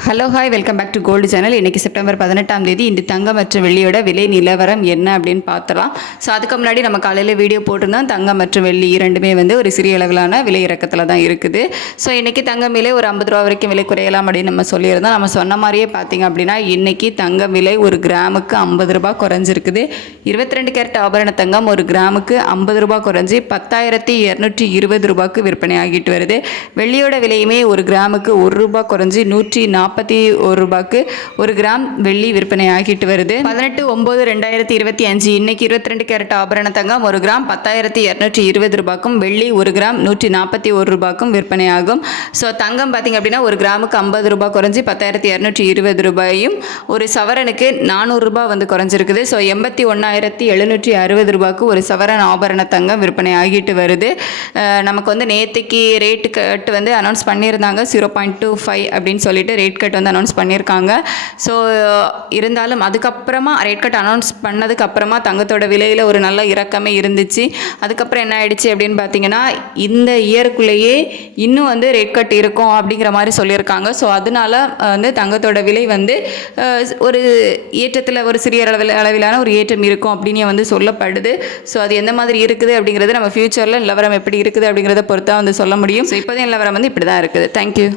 Hello hi welcome back to gold channel. இன்றைக்கி September 18ஆம் தேதி இந்த தங்கம் மற்றும் வெள்ளியோட விலை நிலவரம் என்ன அப்படின்னு பார்த்துலாம். ஸோ அதுக்கு முன்னாடி நம்ம காலையில் வீடியோ போட்டிருந்தோம். தங்கம் மற்றும் வெள்ளி இரண்டுமே ஒரு சிறிய அளவிலான விலை இறக்கத்தில் தான் இருக்குது. ஸோ இன்றைக்கி தங்கம் விலை ஒரு 50 ரூபா வரைக்கும் விலை குறையலாம் அப்படின்னு நம்ம சொல்லியிருந்தோம். நம்ம சொன்ன மாதிரியே பார்த்திங்க அப்படின்னா இன்றைக்கி தங்கம் விலை ஒரு கிராமுக்கு 50 ரூபா குறைஞ்சிருக்குது. 22 கேரட் ஆபரண தங்கம் ஒரு கிராமுக்கு 50 ரூபா குறைஞ்சி 10,220 ரூபாய்க்கு விற்பனை ஆகிட்டு வருது. வெள்ளியோட விலையுமே ஒரு கிராமுக்கு 1 ரூபா குறைஞ்சி 141 ரூபாய்க்கு ஒரு கிராம் வெள்ளி விற்பனை ஆகிட்டு வருது. 18/9/2025 இன்னைக்கு 22 கேரட் ஆபரண தங்கம் ஒரு கிராம் 10,220 ரூபாய்க்கும் வெள்ளி ஒரு கிராம் 141 ரூபாய்க்கும் விற்பனை ஆகும். ஸோ தங்கம் பார்த்திங்க அப்படின்னா ஒரு கிராமுக்கு 50 ரூபாய் குறைஞ்சி 10,220 ரூபாயும், ஒரு சவரனுக்கு 400 ரூபாய் குறைஞ்சிருக்குது. ஸோ 81,760 ரூபாய்க்கு ஒரு சவரன் ஆபரண தங்கம் விற்பனை ஆகிட்டு வருது. நமக்கு நேற்றுக்கு ரேட்டு கட்டு அனௌன்ஸ் பண்ணியிருந்தாங்க 0.25 அப்படின்னு சொல்லிட்டு ரேட் கட் அனௌன்ஸ் பண்ணியிருக்காங்க. ஸோ இருந்தாலும் அதுக்கப்புறமா ரேட் கட் அனௌன்ஸ் பண்ணதுக்கப்புறமா தங்கத்தோட விலையில் ஒரு நல்ல இறக்கமே இருந்துச்சு. அதுக்கப்புறம் என்ன ஆயிடுச்சு அப்படின்னு பார்த்தீங்கன்னா இந்த இயருக்குள்ளேயே இன்னும் ரேட் கட் இருக்கும் அப்படிங்கிற மாதிரி சொல்லியிருக்காங்க. ஸோ அதனால தங்கத்தோட விலை ஒரு ஏற்றத்தில் ஒரு சிறிய அளவிலான ஒரு ஏற்றம் இருக்கும் அப்படின்னு சொல்லப்படுது. ஸோ அது எந்த மாதிரி இருக்குது அப்படிங்கிறது நம்ம ஃபியூச்சரில் நிலவரம் எப்படி இருக்குது அப்படிங்கிறத பொறுத்தா சொல்ல முடியும். ஸோ இப்போதைய நிலவரம் இப்படி தான் இருக்குது. தேங்க்யூ.